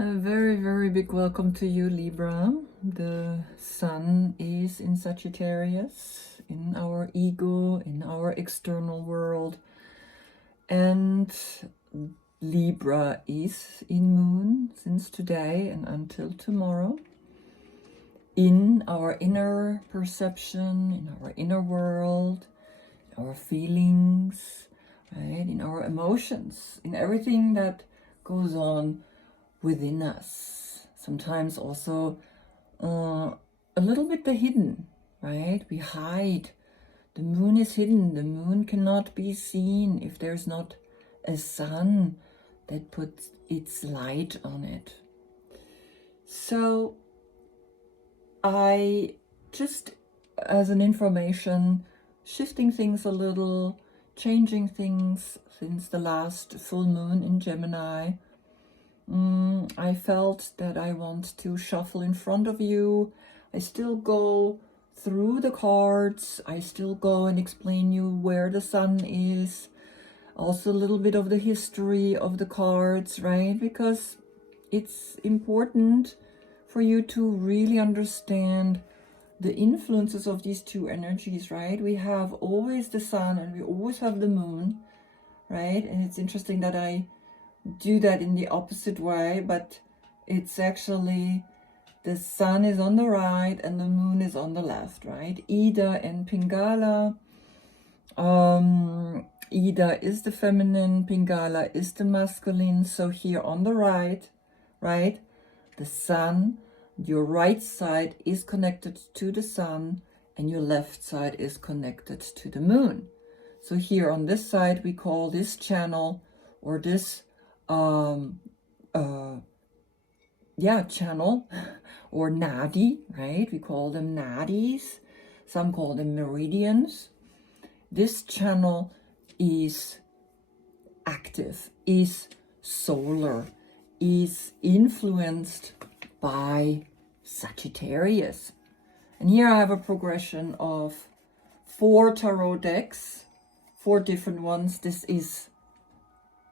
A very, very big welcome to you, Libra. The sun is in Sagittarius, in our ego, in our external world. And Libra is in moon since today and until tomorrow. In our inner perception, in our inner world, in our feelings, right? In our emotions, in everything that goes on within us. Sometimes also a little bit the hidden, right? We hide. The moon is hidden. The moon cannot be seen if there's not a sun that puts its light on it. So I just, as an information, shifting things a little, changing things since the last full moon in Gemini. I felt that I want to shuffle in front of you. I still go through the cards. I still go and explain you where the sun is. Also a little bit of the history of the cards, right? Because it's important for you to really understand the influences of these two energies, right? We have always the sun and we always have the moon, right? And it's interesting that I do that in the opposite way, but it's actually the sun is on the right and the moon is on the left, right? Ida and Pingala. Ida is the feminine, Pingala is the masculine. So here on the right, the sun, your right side is connected to the sun and your left side is connected to the moon. So here on this side, we call this channel or this channel or nadi, right? We call them nadis. Some call them meridians. This channel is active, is solar, is influenced by Sagittarius. And here I have a progression of 4 tarot decks, 4 different ones. This is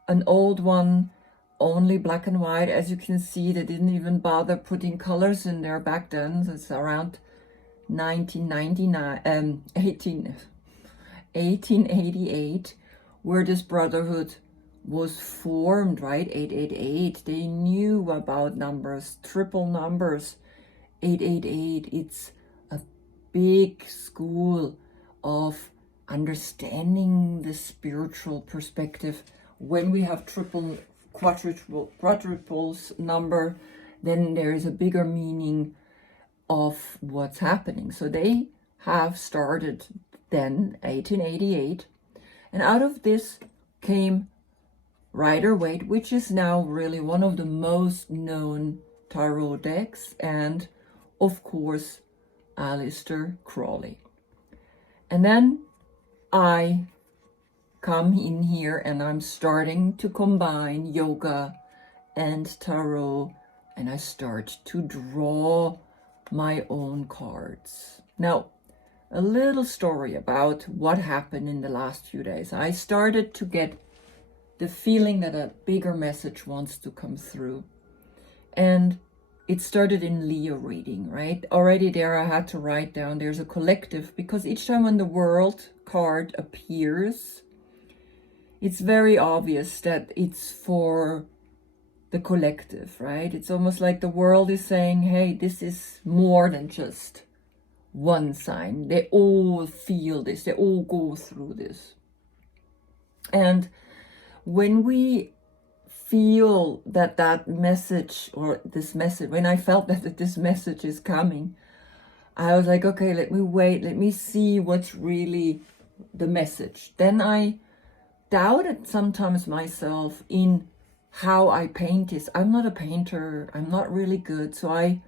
an old one, only black and white. As you can see, they didn't even bother putting colors in there back then. It's around 1888, where this brotherhood was formed, right? 888. They knew about numbers, triple numbers. 888. It's a big school of understanding the spiritual perspective. When we have triple, quadruples number, then there is a bigger meaning of what's happening. So they have started then 1888, and out of this came Rider-Waite, which is now really one of the most known tarot decks, and of course Aleister Crowley. And then I come in here and I'm starting to combine yoga and tarot, and I start to draw my own cards. Now, a little story about what happened in the last few days. I started to get the feeling that a bigger message wants to come through. And it started in Leo reading, right? Already there I had to write down there's a collective, because each time when the world card appears, it's very obvious that it's for the collective, right? It's almost like the world is saying, hey, this is more than just one sign. They all feel this. They all go through this. And when we feel that message, or this message, when I felt that this message is coming, I was like, okay, let me wait. Let me see what's really the message. Then I doubted sometimes myself in how I paint this. I'm not a painter. I'm not really good. So I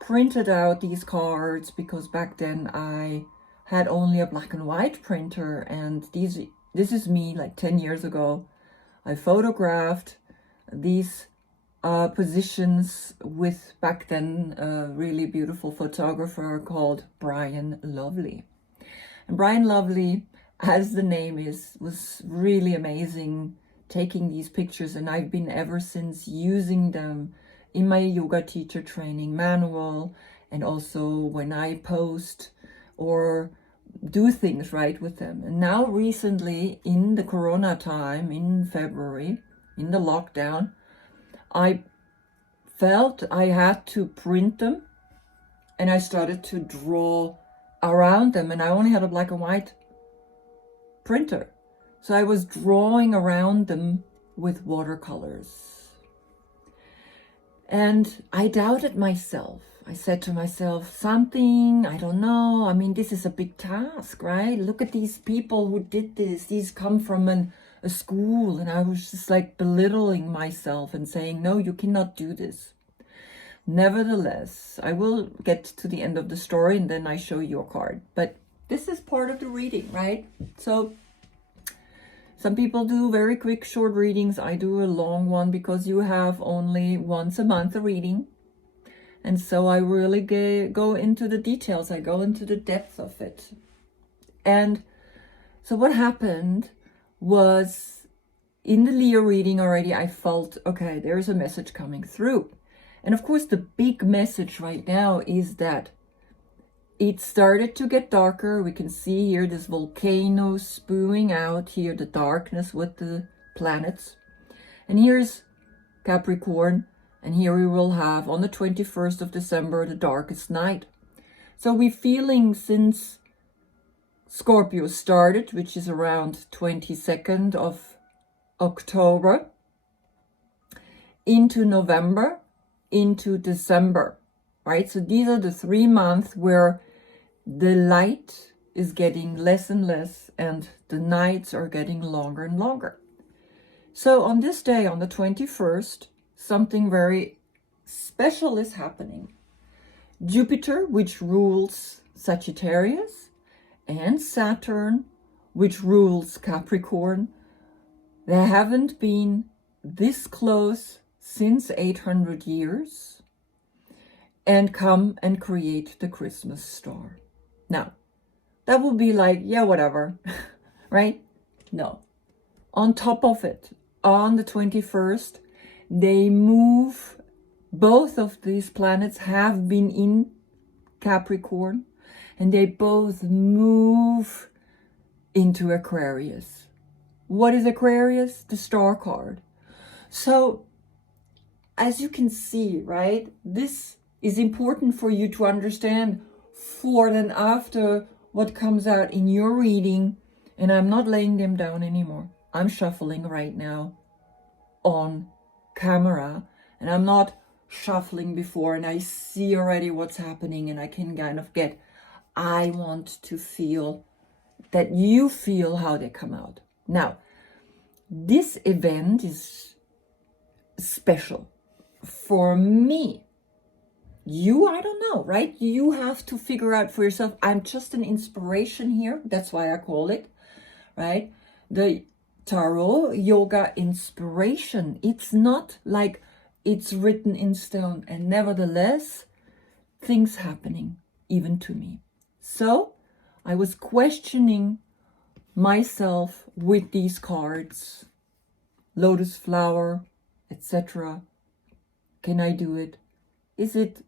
printed out these cards, because back then I had only a black and white printer, and this is me like 10 years ago. I photographed these positions with, back then, a really beautiful photographer called Brian Lovely. And Brian Lovely, as the name is, was really amazing taking these pictures, and I've been ever since using them in my yoga teacher training manual, and also when I post or do things right with them. And now recently in the Corona time, in February, in the lockdown, I felt I had to print them, and I started to draw around them, and I only had a black and white printer. So I was drawing around them with watercolors. And I doubted myself. I said to myself, something, I don't know. I mean, this is a big task, right? Look at these people who did this. These come from a school. And I was just like belittling myself and saying, no, you cannot do this. Nevertheless, I will get to the end of the story and then I show you a card. But this is part of the reading, right? So some people do very quick, short readings. I do a long one because you have only once a month a reading. And so I really go into the details. I go into the depth of it. And so what happened was, in the Leo reading already, I felt, okay, there's a message coming through. And of course, the big message right now is that it started to get darker. We can see here this volcano spewing out here, the darkness with the planets. And here's Capricorn. And here we will have on the 21st of December, the darkest night. So we're feeling since Scorpio started, which is around 22nd of October, into November, into December, right? So these are the 3 months where the light is getting less and less and the nights are getting longer and longer. So on this day, on the 21st, something very special is happening. Jupiter, which rules Sagittarius, and Saturn, which rules Capricorn, they haven't been this close since 800 years, and come and create the Christmas star. Now, that will be like, yeah, whatever, right? No. On top of it, on the 21st, they move, both of these planets have been in Capricorn, and they both move into Aquarius. What is Aquarius? The star card. So, as you can see, right, this is important for you to understand for and after what comes out in your reading. And I'm not laying them down anymore. I'm shuffling right now on camera, and I'm not shuffling before, and I see already what's happening, and I can kind of get, I want to feel that you feel how they come out. Now, this event is special for me. You, I don't know, right? You have to figure out for yourself. I'm just an inspiration here. That's why I call it, right? The Tarot-Yoga Inspiration. It's not like it's written in stone, and nevertheless, things happening even to me. So I was questioning myself with these cards, lotus flower, etc. Can I do it? Is it,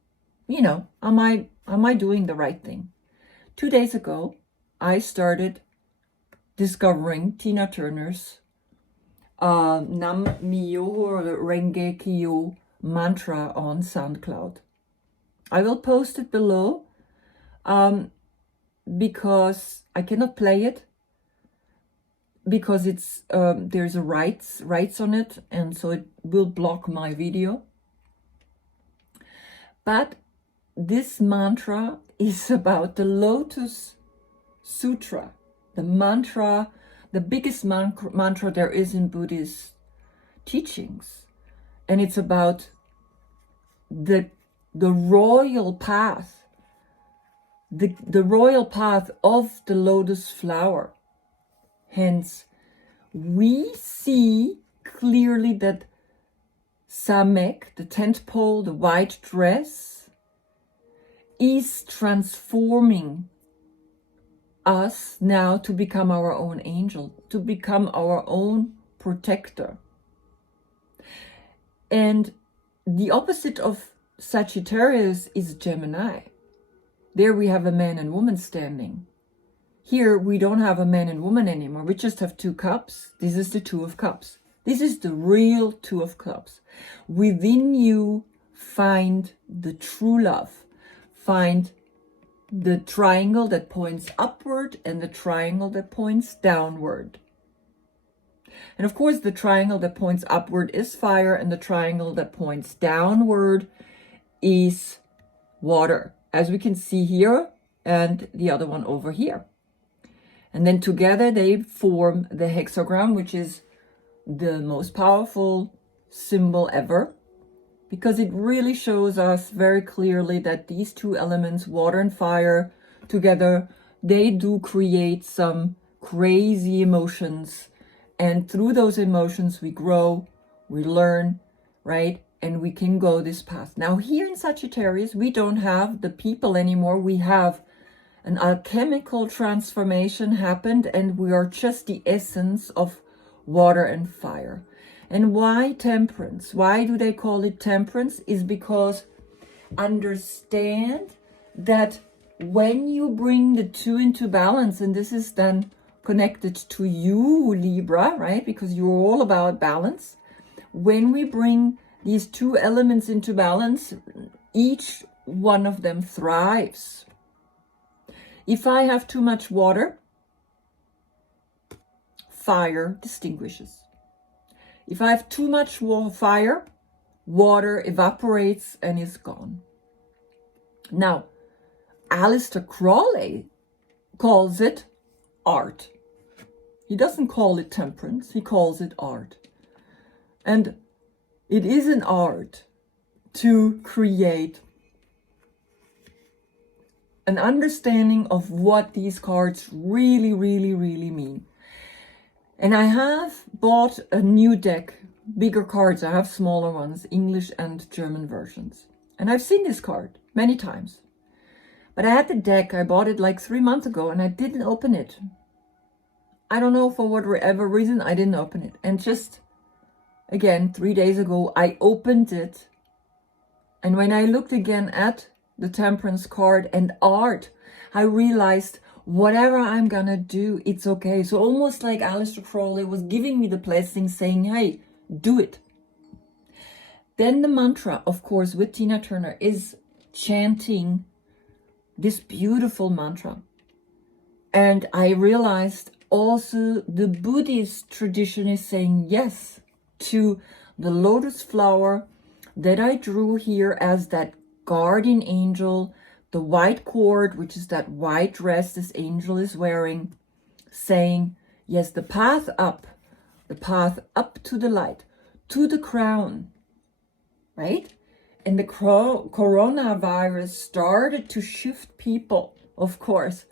am I doing the right thing? 2 days ago, I started discovering Tina Turner's Nam Myoho Renge Kyo mantra on SoundCloud. I will post it below because I cannot play it because it's there's a rights on it, and so it will block my video. But this mantra is about the Lotus Sutra, the mantra, the biggest mantra there is in Buddhist teachings. And it's about the royal path, the royal path of the lotus flower. Hence, we see clearly that Samek, the 10th pole, the white dress, is transforming us now to become our own angel, to become our own protector. And the opposite of Sagittarius is Gemini. There we have a man and woman standing. Here we don't have a man and woman anymore. We just have two cups. This is the Two of Cups. This is the real Two of Cups. Within you, find the true love. Find the triangle that points upward and the triangle that points downward. And of course, the triangle that points upward is fire, and the triangle that points downward is water, as we can see here, and the other one over here. And then together they form the hexagram, which is the most powerful symbol ever, because it really shows us very clearly that these two elements, water and fire, together, they do create some crazy emotions. And through those emotions, we grow, we learn, right? And we can go this path. Now, here in Sagittarius, we don't have the people anymore. We have an alchemical transformation happened, and we are just the essence of water and fire. And why temperance? Why do they call it temperance? Is because understand that when you bring the two into balance, and this is then connected to you, Libra, right? Because you're all about balance. When we bring these two elements into balance, each one of them thrives. If I have too much water, fire distinguishes. If I have too much fire, water evaporates and is gone. Now, Aleister Crowley calls it art. He doesn't call it temperance, he calls it art. And it is an art to create an understanding of what these cards really, really, really mean. And I have bought a new deck, bigger cards. I have smaller ones, English and German versions. And I've seen this card many times. But I had the deck, I bought it like 3 months ago, and I didn't open it. I don't know, for whatever reason, I didn't open it. And just, again, 3 days ago, I opened it. And when I looked again at the temperance card and art, I realized whatever I'm gonna do, it's okay. So almost like Aleister Crowley was giving me the blessing, saying, hey, do it. Then the mantra, of course, with Tina Turner, is chanting this beautiful mantra. And I realized also the Buddhist tradition is saying yes to the lotus flower that I drew here as that guardian angel, the white cord, which is that white dress this angel is wearing, saying, yes, the path up to the light, to the crown, right? And the coronavirus started to shift people, of course.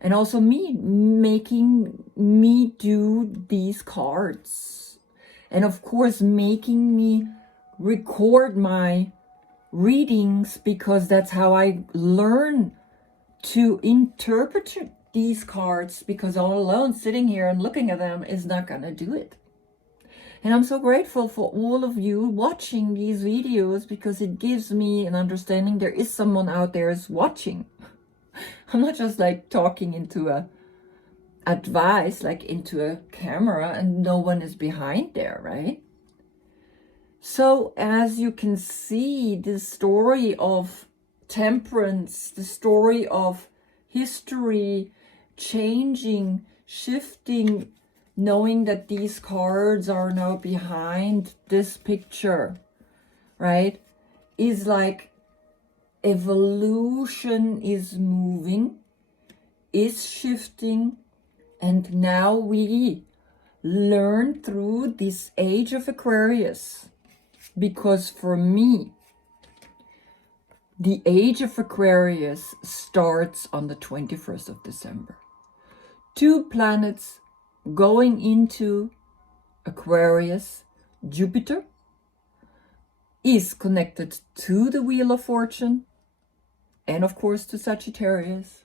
And also making me do these cards. And of course, making me record my readings, because that's how I learn to interpret these cards, because all alone sitting here and looking at them is not going to do it. And I'm so grateful for all of you watching these videos, because it gives me an understanding there is someone out there is watching. I'm not just like talking into a advice, like into a camera, and no one is behind there, right? So as you can see, the story of temperance, the story of history changing, shifting, knowing that these cards are now behind this picture, right, is like evolution is moving, is shifting, and now we learn through this age of Aquarius. Because for me, the age of Aquarius starts on the 21st of December. 2 planets going into Aquarius. Jupiter is connected to the Wheel of Fortune, and of course to Sagittarius.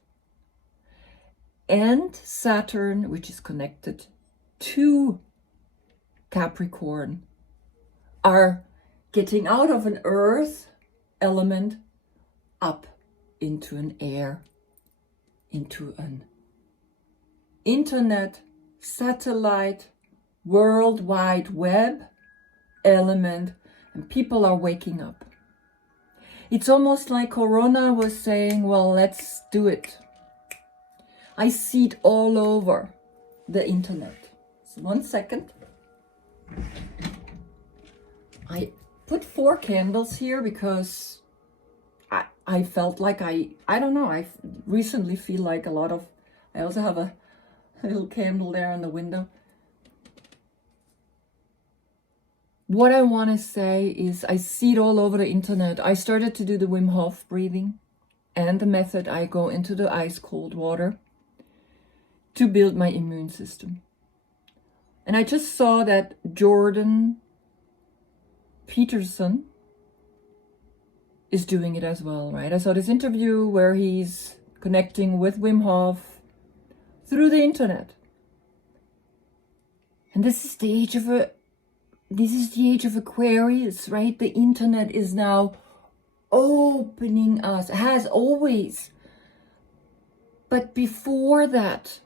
And Saturn, which is connected to Capricorn, are getting out of an earth element up into an air, into an internet, satellite, world wide web element, and people are waking up. It's almost like Corona was saying, well, let's do it. I see it all over the internet. So 1 second. I put 4 candles here because I felt like I don't know, I recently feel like a lot of, I also have a little candle there on the window. What I want to say is I see it all over the internet. I started to do the Wim Hof breathing and the method I go into the ice cold water to build my immune system. And I just saw that Jordan Peterson is doing it as well, right? I saw this interview where he's connecting with Wim Hof through the internet. And this is the age of Aquarius, right? The internet is now opening us, has always. But before that,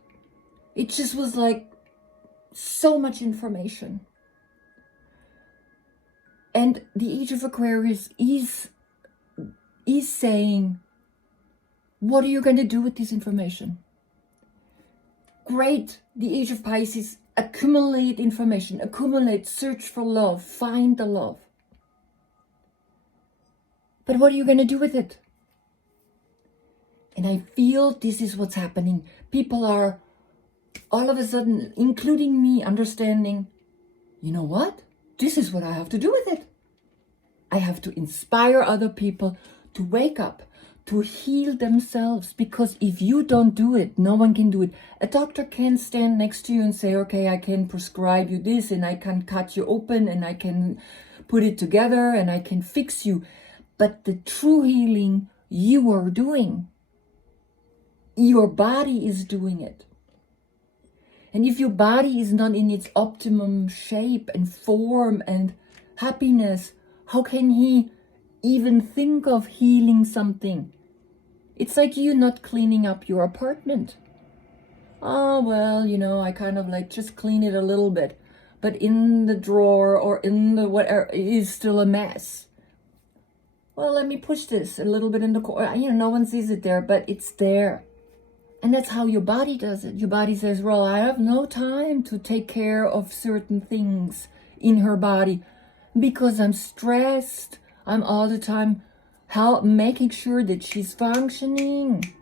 it just was like so much information. And the age of Aquarius is saying, what are you going to do with this information? Great. The age of Pisces, accumulate information, accumulate, search for love, find the love. But what are you going to do with it? And I feel this is what's happening. People are all of a sudden, including me, understanding, you know what? This is what I have to do with it. I have to inspire other people to wake up, to heal themselves, because if you don't do it, no one can do it. A doctor can't stand next to you and say, okay, I can prescribe you this and I can cut you open and I can put it together and I can fix you. But the true healing you are doing. Your body is doing it. And if your body is not in its optimum shape and form and happiness, how can he even think of healing something? It's like you not cleaning up your apartment. Oh, well, you know, I kind of like just clean it a little bit. But in the drawer or in the whatever, it is still a mess. Well, let me push this a little bit in the corner. You know, no one sees it there, but it's there. And that's how your body does it. Your body says, well, I have no time to take care of certain things in her body because I'm stressed. I'm all the time making sure that she's functioning.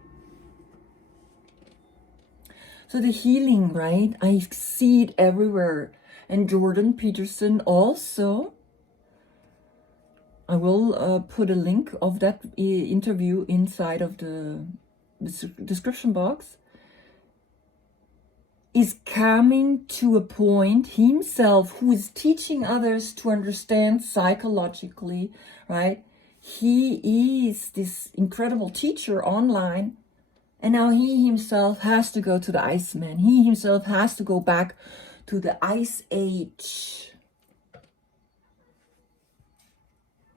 So the healing, right? I see it everywhere. And Jordan Peterson also, I will put a link of that interview inside of the description box, is coming to a point himself who is teaching others to understand psychologically, right? He is this incredible teacher online, and now he himself has to go to the Iceman. He himself has to go back to the Ice Age,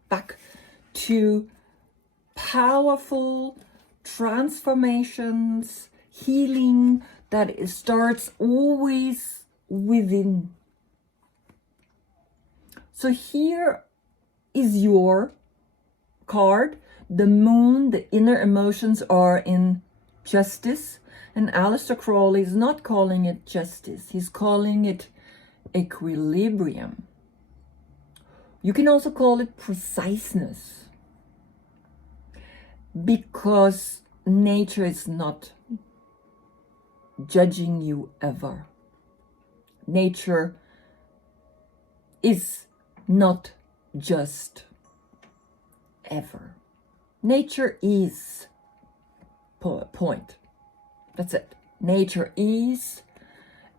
back to powerful transformations, healing that starts always within. So here is your card. The moon, the inner emotions are in justice. And Aleister Crowley is not calling it justice. He's calling it equilibrium. You can also call it preciseness. Because nature is not judging you ever. Nature is not just ever. Nature is point. That's it. Nature is,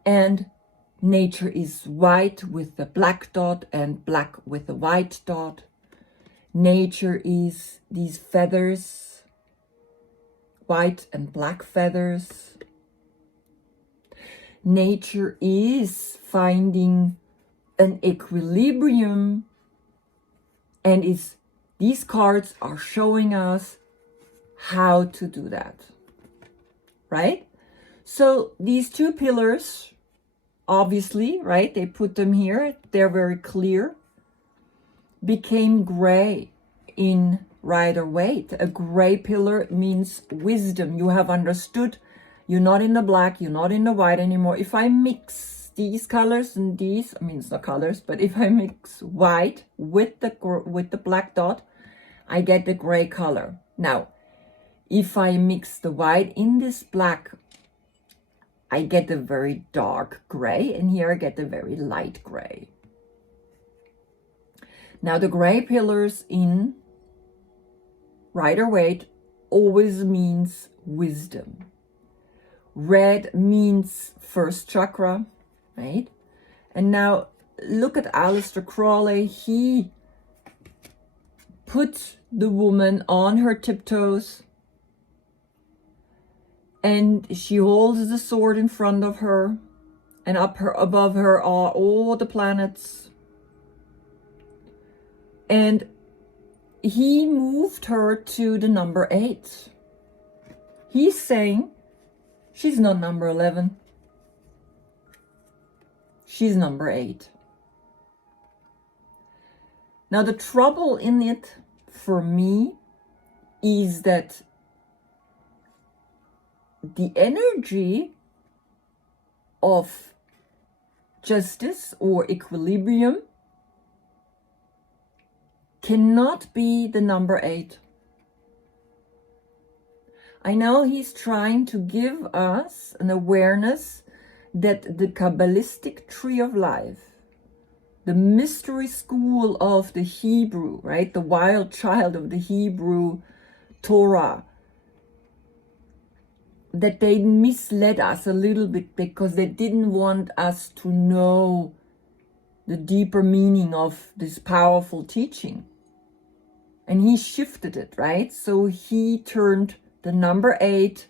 and nature is white with the black dot and black with the white dot. Nature is these feathers, white and black feathers. Nature is finding an equilibrium And these cards are showing us how to do that, right? So these two pillars, obviously, right, they put them here, they're very clear, became gray in Rider-Waite. A gray pillar means wisdom. You have understood. You're not in the black, you're not in the white anymore. If I mix these colors and these, I mean, it's not colors, but if I mix white with the black dot, I get the gray color. Now, if I mix the white in this black, I get the very dark gray, and here I get the very light gray. Now, the gray pillars in Rider-Waite always means wisdom. Red means first chakra, right? And now look at Aleister Crowley. He put the woman on her tiptoes, and she holds the sword in front of her, and above her are all the planets. And he moved her to the number 8. He's saying she's not number 11. She's number 8. Now, the trouble in it for me is that the energy of justice or equilibrium cannot be the number 8. I know he's trying to give us an awareness that the Kabbalistic tree of life, the mystery school of the Hebrew, right, the wild child of the Hebrew Torah, that they misled us a little bit because they didn't want us to know the deeper meaning of this powerful teaching. And he shifted it, right? So he turned the number 8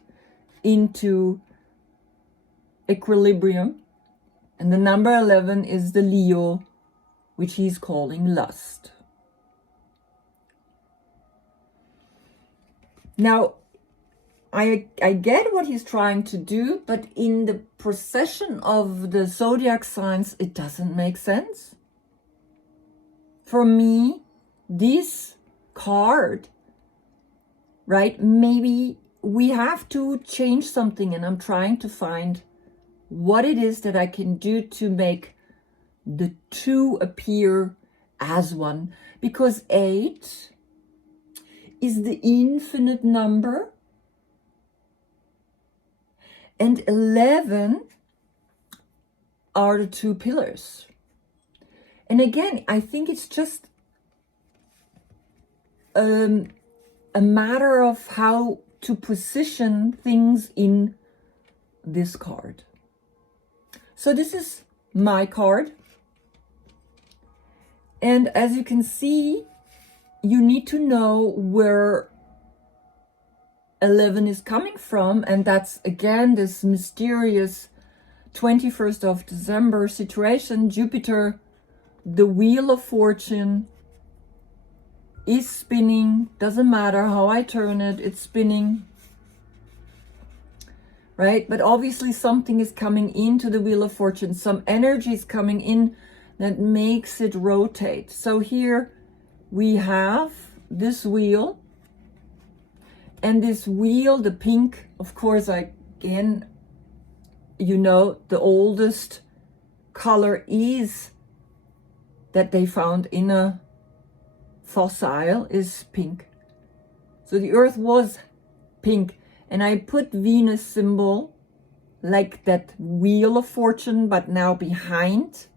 into equilibrium. And the number 11 is the Leo, which he's calling lust. Now, I get what he's trying to do, but in the procession of the zodiac signs, it doesn't make sense. For me, this card, right, maybe we have to change something, and I'm trying to find what it is that I can do to make the two appear as one, because 8 is the infinite number, and 11 are the two pillars. And again, I think it's just a matter of how to position things in this card. So this is my card. And as you can see, you need to know where 11 is coming from, and that's again this mysterious 21st of December situation. Jupiter, the wheel of fortune, is spinning. Doesn't matter how I turn it, it's spinning, right? But obviously something is coming into the wheel of fortune, some energy is coming in that makes it rotate. So here we have this wheel, and this wheel, the pink, of course, again, you know, the oldest color is that they found in a fossil is pink. So the earth was pink, and I put Venus symbol like that wheel of fortune, but now behind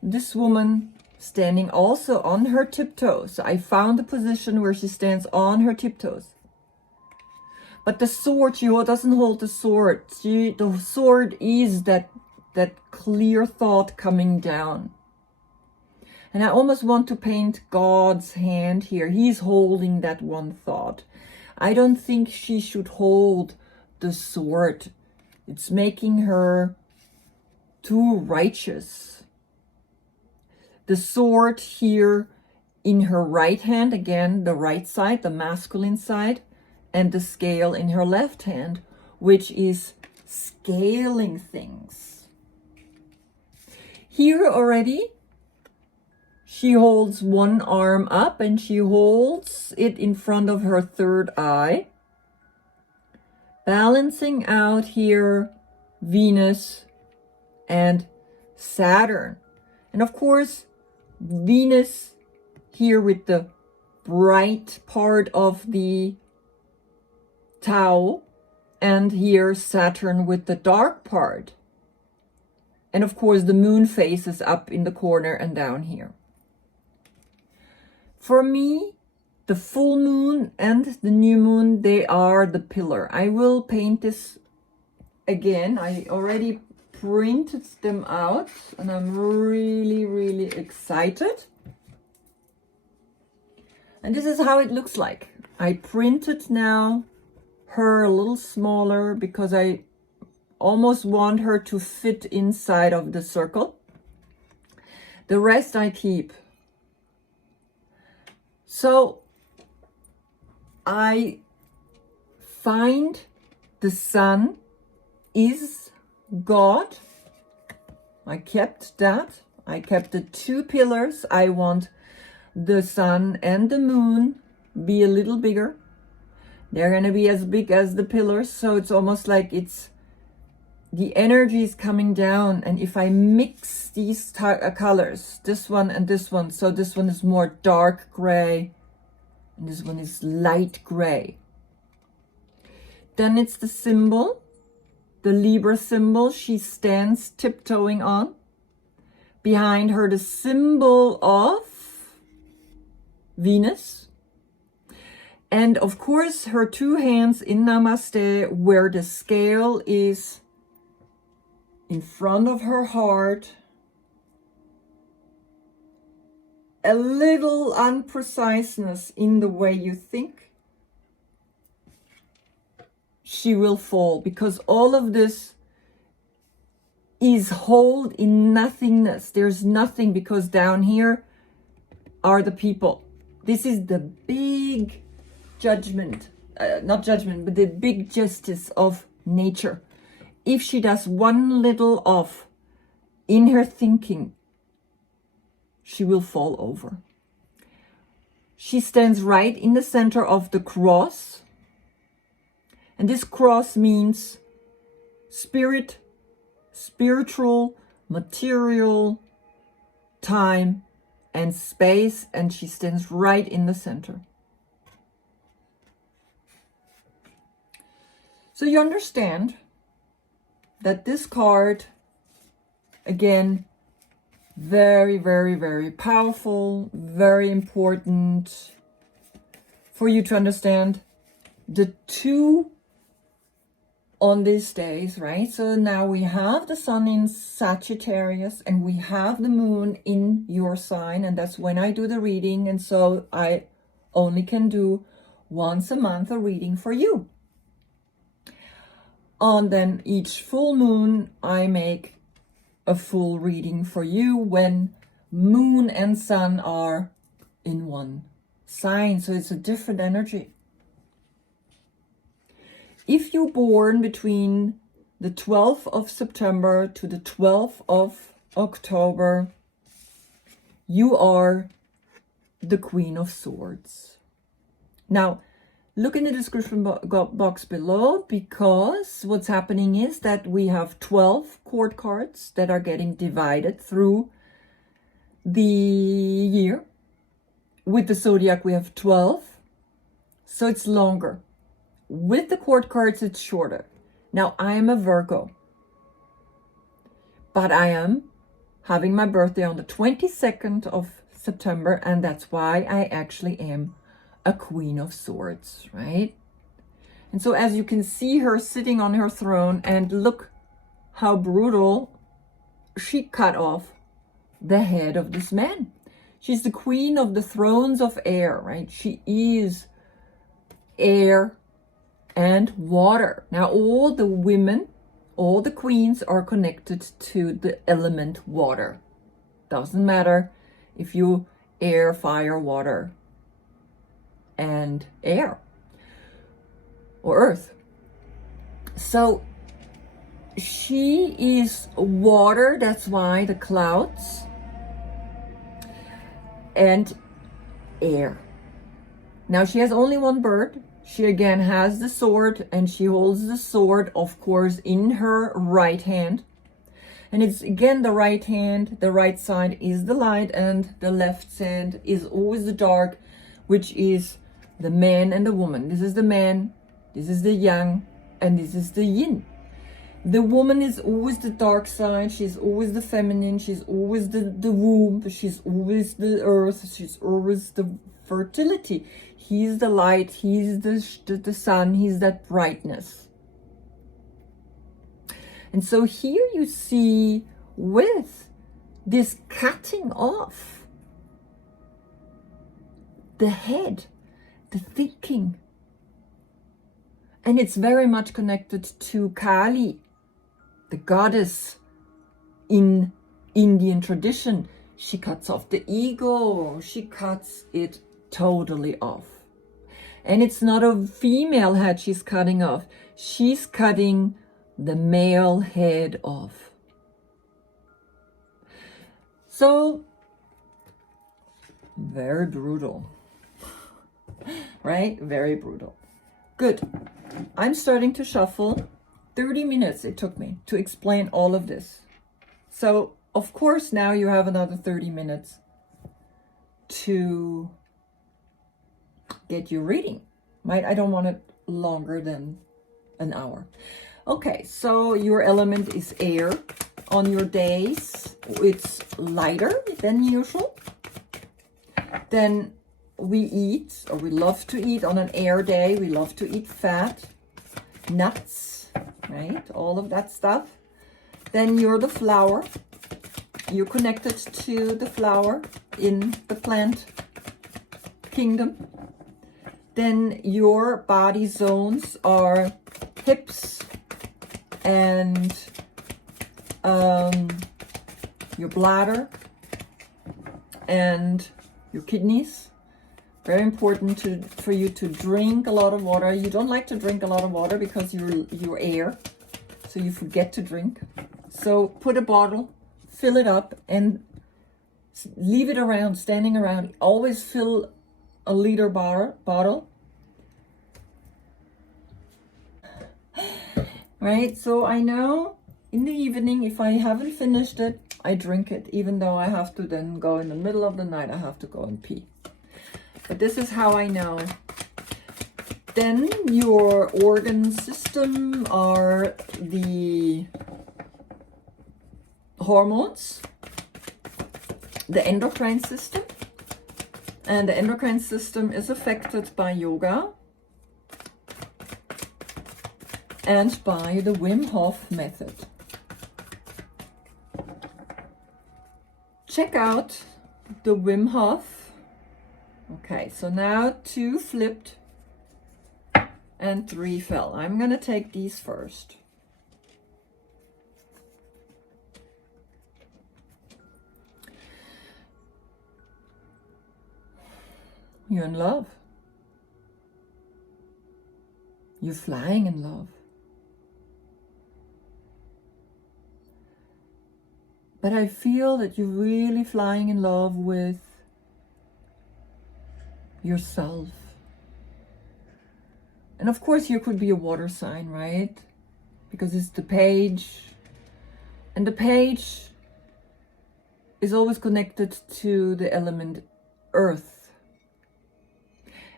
this woman standing also on her tiptoes. So I found a position where she stands on her tiptoes. But the sword, she doesn't hold the sword. The sword is that clear thought coming down. And I almost want to paint God's hand here. He's holding that one thought. I don't think she should hold the sword. It's making her too righteous. The sword here in her right hand, again, the right side, the masculine side, and the scale in her left hand, which is scaling things. Here already, she holds one arm up and she holds it in front of her third eye, balancing out here Venus and Saturn. And of course, Venus here with the bright part of the Tao, and here Saturn with the dark part. And of course, the moon faces up in the corner and down here. For me, the full moon and the new moon, they are the pillar. I will paint this again. I already printed them out and I'm really, really excited. And this is how it looks like. I printed now her a little smaller because I almost want her to fit inside of the circle. The rest I keep. So I find the sun is God. I kept that. I kept the two pillars. I want the sun and the moon be a little bigger. They're going to be as big as the pillars. So it's almost like the energy is coming down. And if I mix these colors, this one and this one, so this one is more dark gray and this one is light gray. Then it's the symbol, the Libra symbol she stands tiptoeing on. Behind her, the symbol of Venus. And of course, her two hands in Namaste, where the scale is in front of her heart. A little unpreciseness in the way you think. She will fall because all of this is hold in nothingness. There's nothing because down here are the people. This is the big judgment, not judgment, but the big justice of nature. If she does one little off in her thinking, she will fall over. She stands right in the center of the cross. And this cross means spirit, spiritual, material, time, and space. And she stands right in the center. So you understand that this card, again, very, very, very powerful, very important for you to understand the two on these days, right? So now we have the sun in Sagittarius and we have the moon in your sign, and that's when I do the reading. And so I only can do once a month a reading for you. On then each full moon, I make a full reading for you when moon and sun are in one sign. So it's a different energy. If you're born between the 12th of September to the 12th of October, you are the Queen of Swords. Now, look in the description box below, because what's happening is that we have 12 court cards that are getting divided through the year. With the Zodiac, we have 12, so it's longer. With the court cards, it's shorter. Now, I am a Virgo, but I am having my birthday on the 22nd of September, and that's why I actually am a Queen of Swords, right? And so as you can see her sitting on her throne, and look how brutal she cut off the head of this man. She's the queen of the thrones of air, right? She is air and water. Now all the women, all the queens are connected to the element water. Doesn't matter if you air, fire, water, and air, or earth. So she is water, that's why the clouds, and air. Now she has only one bird. She again has the sword, and she holds the sword, of course, in her right hand. And it's again the right hand, the right side is the light, and the left side is always the dark, which is the man and the woman. This is the man, this is the yang, and this is the yin. The woman is always the dark side, she's always the feminine, she's always the womb, she's always the earth, she's always the fertility. He's the light, he's the sun, he's that brightness. And so here you see with this cutting off the head, the thinking. And it's very much connected to Kali, the goddess in Indian tradition. She cuts off the ego, she cuts it totally off. And it's not a female head she's cutting off, she's cutting the male head off. So, very brutal, right? Very brutal. Good. I'm starting to shuffle. 30 minutes it took me to explain all of this. So, of course, now you have another 30 minutes to get your reading, right? I don't want it longer than an hour. Okay, so your element is air. On your days, it's lighter than usual. Then we eat, or we love to eat on an air day, we love to eat fat, nuts, right? All of that stuff. Then you're the flower. You're connected to the flower in the plant kingdom. Then your body zones are hips and your bladder and your kidneys. Very important for you to drink a lot of water. You don't like to drink a lot of water because you're air, so you forget to drink. So put a bottle, fill it up, and leave it around, standing around. Always fill a liter bottle. Right, so I know in the evening, if I haven't finished it, I drink it, even though I have to then go in the middle of the night, I have to go and pee. But this is how I know. Then your organ system are the hormones, the endocrine system. And the endocrine system is affected by yoga and by the Wim Hof method. Check out the Wim Hof. Okay, so now 2 flipped and 3 fell. I'm going to take these first. You're in love. You're flying in love. But I feel that you're really flying in love with yourself. And of course, you could be a water sign, right? Because it's the page. And the page is always connected to the element earth.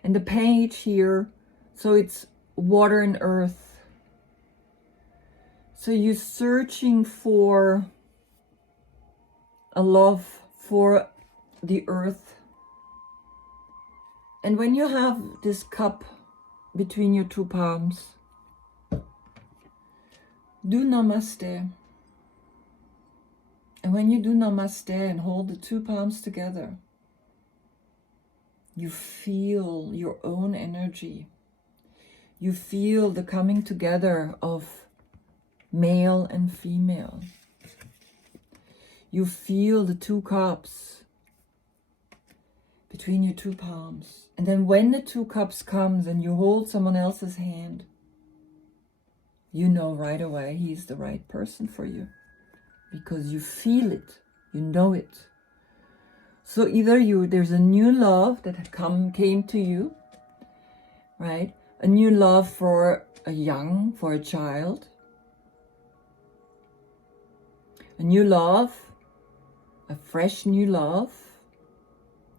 And the page here, so it's water and earth. So you're searching for a love for the earth. And when you have this cup between your 2 palms, do namaste. And when you do namaste and hold the 2 palms together, you feel your own energy. You feel the coming together of male and female. You feel the 2 cups. between your two palms. And then when the two cups comes and you hold someone else's hand, you know right away he's the right person for you, because you feel it, you know it. So either there's a new love that came to you, right? A new love for a child, a new love, a fresh new love,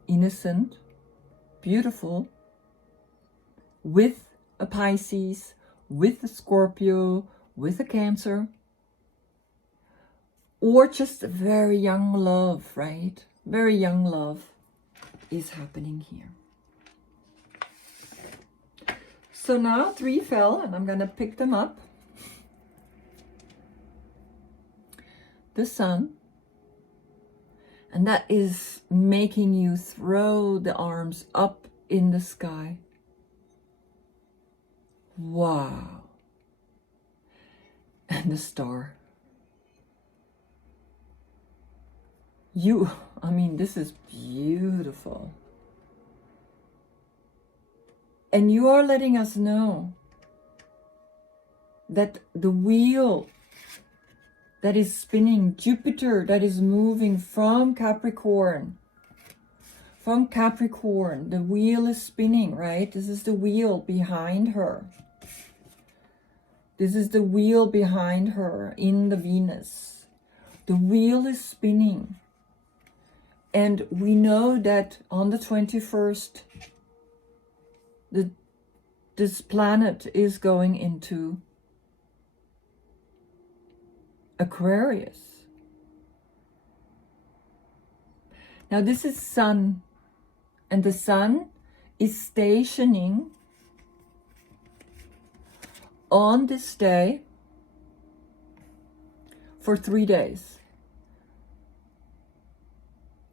innocent, beautiful, with a Pisces, with a Scorpio, with a Cancer, or just a very young love, right? Very young love is happening here. So now 3 fell, and I'm going to pick them up. The Sun, and that is making you throw the arms up in the sky. Wow. And the Star. This is beautiful. And you are letting us know that the wheel that is spinning, Jupiter that is moving from Capricorn, the wheel is spinning, right? This is the wheel behind her. This is the wheel behind her in the Venus. The wheel is spinning. And we know that on the 21st, this planet is going into Aquarius. Now this is Sun, and the Sun is stationing on this day for 3 days.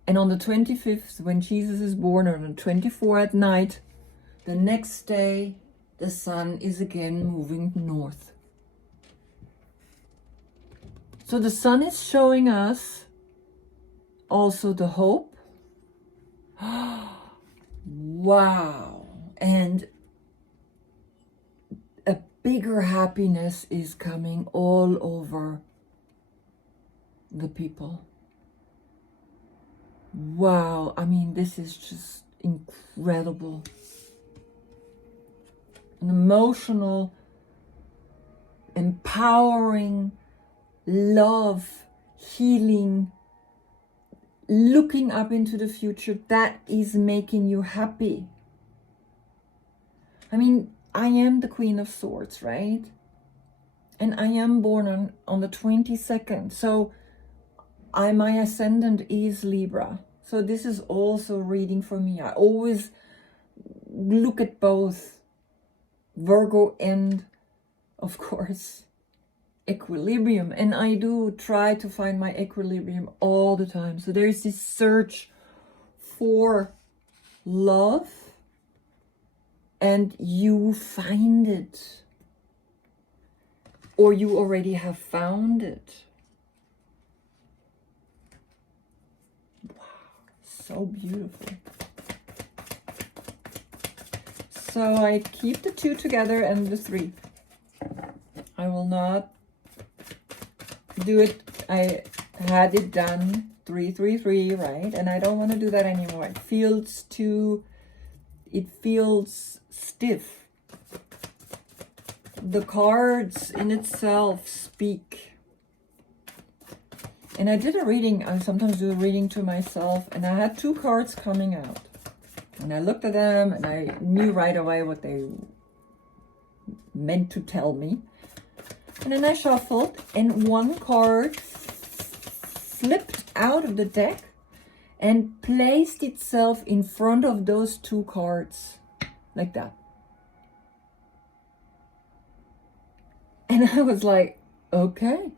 And on the 25th, when Jesus is born, on the 24th at night, the next day, the Sun is again moving north. So the Sun is showing us also the hope. Wow. And a bigger happiness is coming all over the people. Wow. This is just incredible. An emotional, empowering, love, healing, looking up into the future that is making you happy. I am the Queen of Swords, right? And I am born on the 22nd. So my ascendant is Libra. So this is also reading for me. I always look at both Virgo and, of course, equilibrium. And I do try to find my equilibrium all the time. So there's this search for love, and you find it, or you already have found it. Wow, so beautiful. So I keep the 2 together and the 3. I will not do it. I had it done 3, 3, 3, right? And I don't want to do that anymore. It feels stiff. The cards in itself speak. And I did a reading. I sometimes do a reading to myself, and I had 2 cards coming out. And I looked at them and I knew right away what they meant to tell me. And then I shuffled, and 1 card flipped out of the deck and placed itself in front of those 2 cards, like that. And I was like, okay,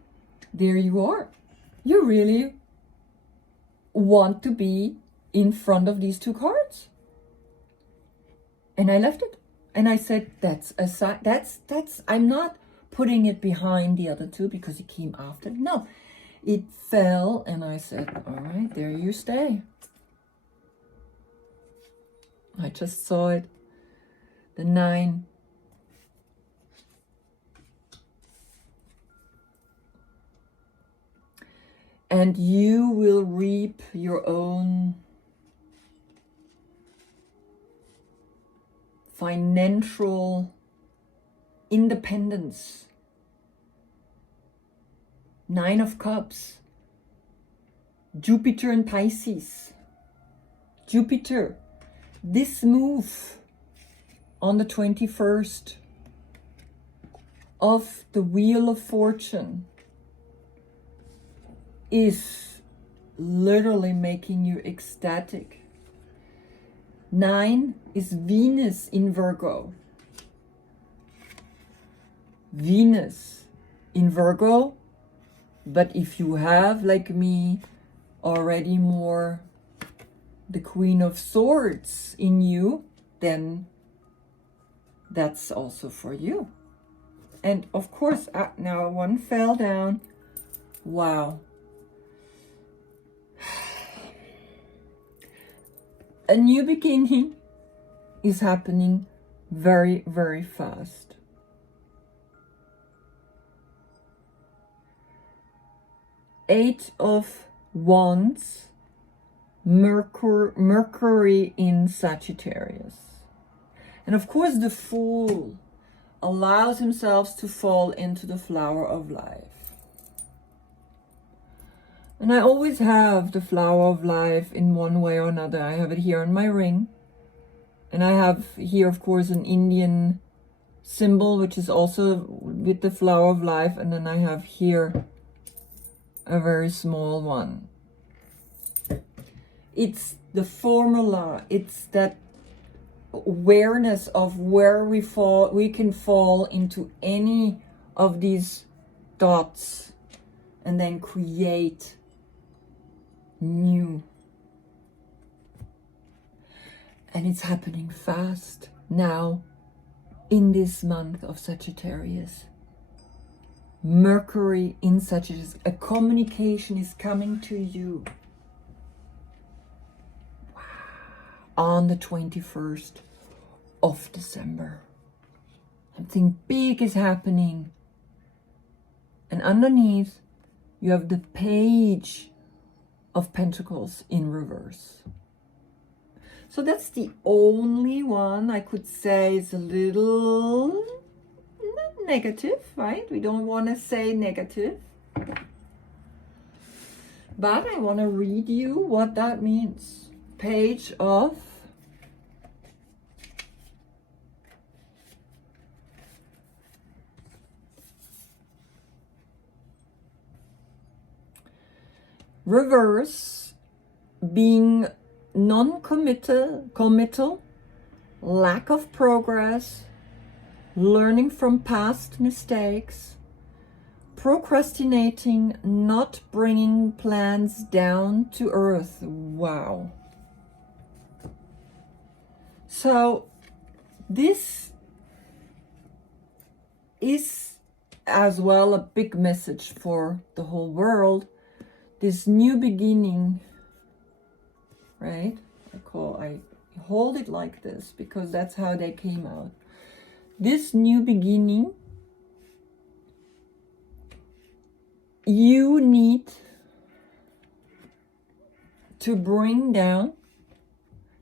there you are. You really want to be in front of these 2 cards? And I left it. And I said, that's a sign. I'm not putting it behind the other 2 because it came after. No, it fell. And I said, all right, there you stay. I just saw it. The 9. And you will reap your own financial independence. 9 of Cups. Jupiter and Pisces. Jupiter, this move on the 21st of the Wheel of Fortune is literally making you ecstatic. 9 is Venus in Virgo. Venus in Virgo, but if you have, like me, already more the Queen of Swords in you, then that's also for you. And of course, now one fell down. Wow. A new beginning is happening very, very fast. Eight of Wands, Mercury in Sagittarius. And of course, the Fool allows himself to fall into the flower of life. And I always have the flower of life in one way or another. I have it here on my ring. And I have here, of course, an Indian symbol, which is also with the flower of life. And then I have here a very small one. It's the formula. It's that awareness of where we can fall into any of these dots and then create new. And it's happening fast now in this month of Sagittarius. Mercury in Sagittarius. A communication is coming to you. Wow. On the 21st of December. Something big is happening. And underneath, you have the Page of Pentacles in reverse. So that's the only one I could say is a little negative, right? We don't want to say negative. But I want to read you what that means. Page of reverse, being non-committal, lack of progress, learning from past mistakes, procrastinating, not bringing plans down to earth. Wow. So this is as well a big message for the whole world. This new beginning, right? I hold it like this because that's how they came out. This new beginning, you need to bring down,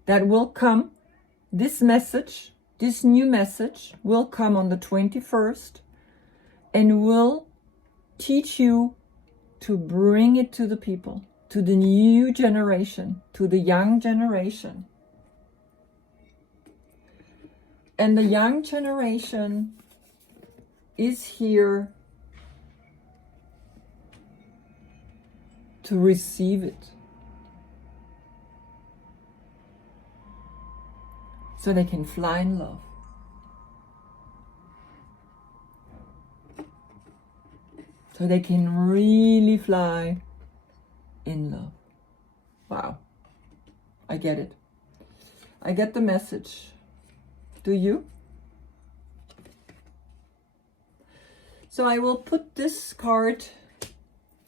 that will come, this message, this new message will come on the 21st and will teach you to bring it to the people, to the new generation, to the young generation. And the young generation is here to receive it. So they can fly in love. So they can really fly in love. Wow. I get it. I get the message. Do you? So I will put this card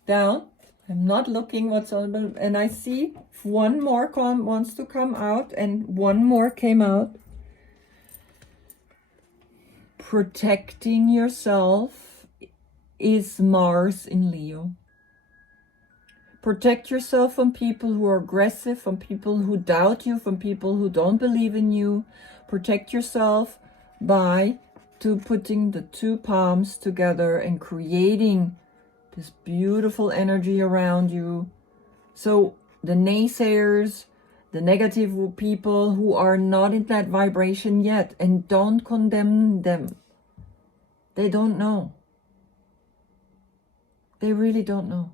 down I'm not looking what's on, and I see one more wants to come out, and one more came out. Protecting yourself is Mars in Leo. Protect yourself from people who are aggressive, from people who doubt you, from people who don't believe in you. Protect yourself by putting the two palms together and creating this beautiful energy around you. So the naysayers, the negative people who are not in that vibration yet, and don't condemn them. They don't know. They really don't know.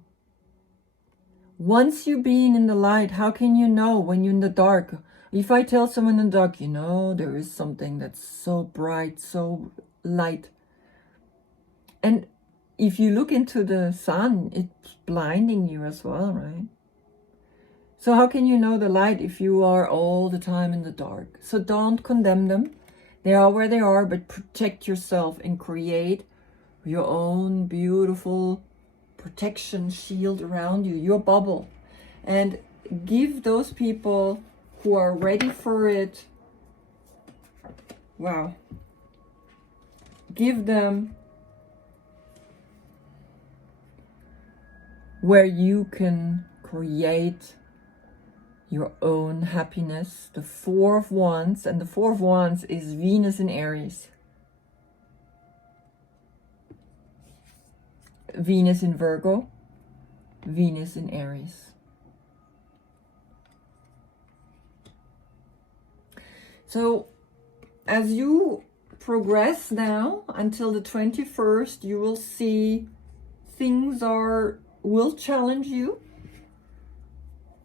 Once you've been in the light, how can you know when you're in the dark? If I tell someone in the dark, you know, there is something that's so bright, so light. And if you look into the sun, it's blinding you as well, right? So how can you know the light if you are all the time in the dark? So don't condemn them. They are where they are, but protect yourself and create your own beautiful protection shield around you, your bubble. And give those people who are ready for it, wow, give them where you can create your own happiness. The Four of Wands, and the Four of Wands is Venus in Aries, Venus in Virgo, Venus in Aries. So as you progress now until the 21st, you will see things will challenge you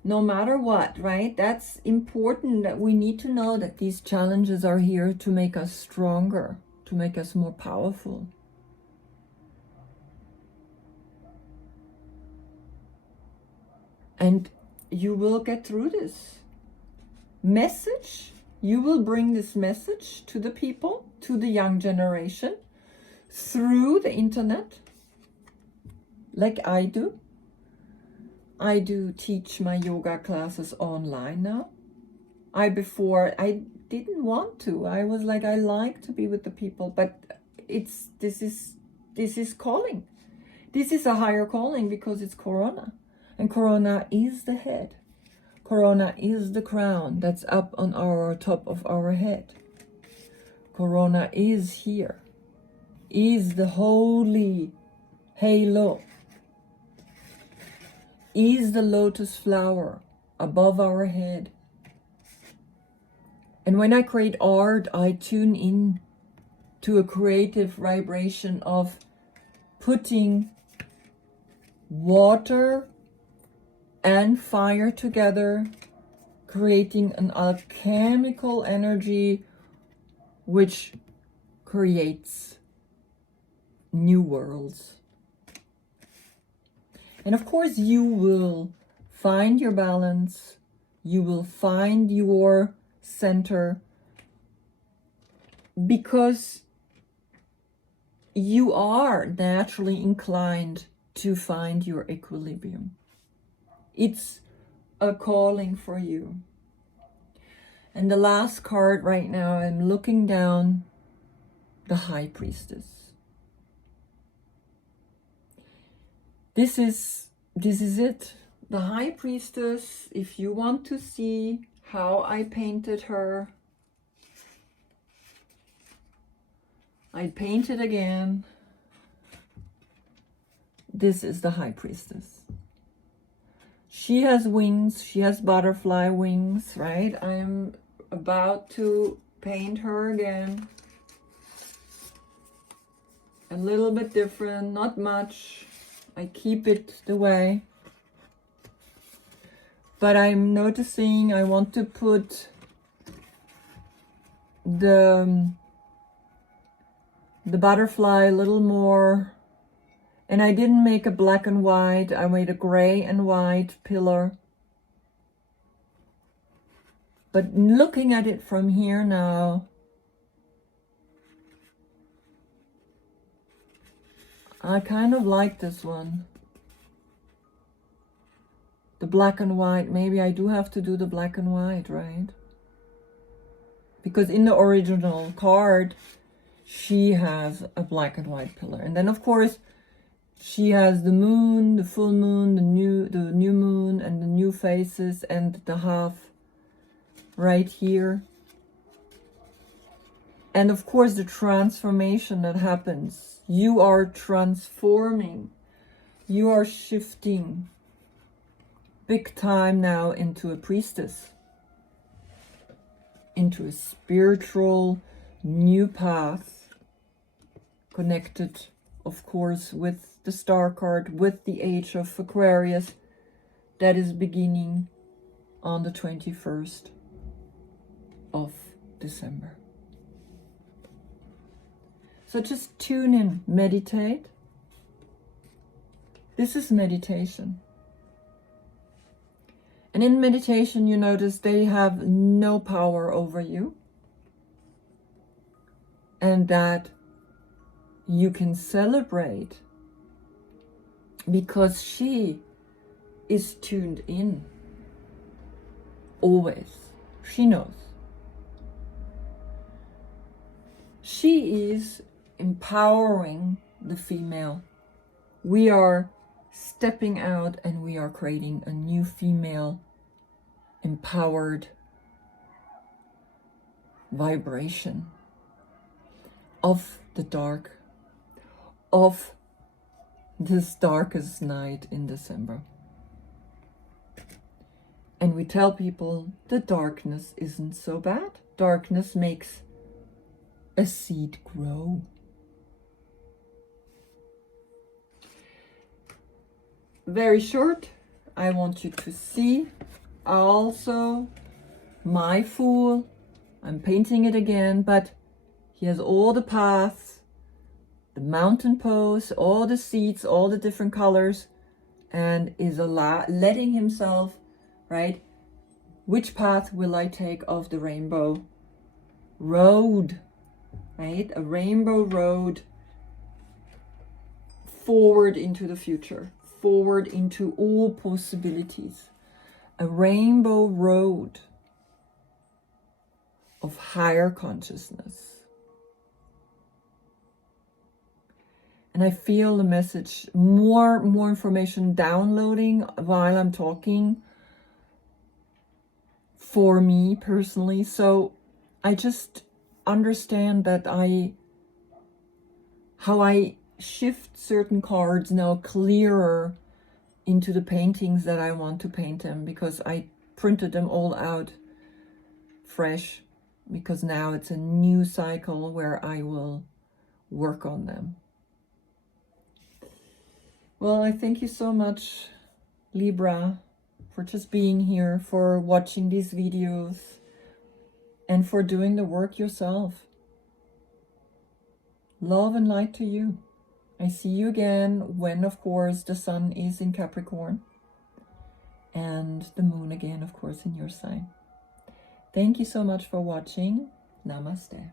no matter what, right? That's important, that we need to know that these challenges are here to make us stronger, to make us more powerful. And you will get through this message. You will bring this message to the people, to the young generation, through the internet, like I do. I do teach my yoga classes online now. Before I didn't want to. I was like, I like to be with the people, but this is calling. This is a higher calling because it's Corona. And Corona is the head. Corona is the crown that's up on our top of our head. Corona is here, is the holy halo, is the lotus flower above our head. And when I create art, I tune in to a creative vibration of putting water and fire together, creating an alchemical energy which creates new worlds. And of course, you will find your balance, you will find your center, because you are naturally inclined to find your equilibrium. It's a calling for you. And the last card right now, I'm looking down, the High Priestess. This is it. The High Priestess, if you want to see how I painted her, I paint it again. This is the High Priestess. She has wings, she has butterfly wings, right? I'm about to paint her again. A little bit different, not much. I keep it the way. But I'm noticing I want to put the butterfly a little more. And I didn't make a black and white, I made a gray and white pillar. But looking at it from here now, I kind of like this one. the black and white. Maybe I do have to do the black and white, right? Because in the original card, she has a black and white pillar. And then, of course, she has the moon, the full moon, the new moon, and the new phases, and the half right here. And of course, the transformation that happens. You are transforming. You are shifting big time now into a priestess, into a spiritual new path, connected, of course, with the star card, with the age of Aquarius, that is beginning on the 21st of December. So just tune in, meditate. This is meditation. And in meditation, you notice they have no power over you. And that you can celebrate because she is tuned in. Always. She knows. She is empowering the female. We are stepping out and we are creating a new female empowered vibration of the dark, of this darkest night in December. And we tell people the darkness isn't so bad. Darkness makes a seed grow. Very short, I want you to see also my Fool. I'm painting it again, but he has all the paths, the mountain pose, all the seeds, all the different colors, and is letting himself, right? Which path will I take of the rainbow road, right? A rainbow road forward into the future, forward into all possibilities. A rainbow road of higher consciousness. And I feel the message, more information downloading while I'm talking for me personally. So I just understand that how I shift certain cards now clearer into the paintings that I want to paint them, because I printed them all out fresh, because now it's a new cycle where I will work on them. Well, I thank you so much, Libra, for just being here, for watching these videos, and for doing the work yourself. Love and light to you. I see you again when, of course, the sun is in Capricorn and the moon again, of course, in your sign. Thank you so much for watching. Namaste.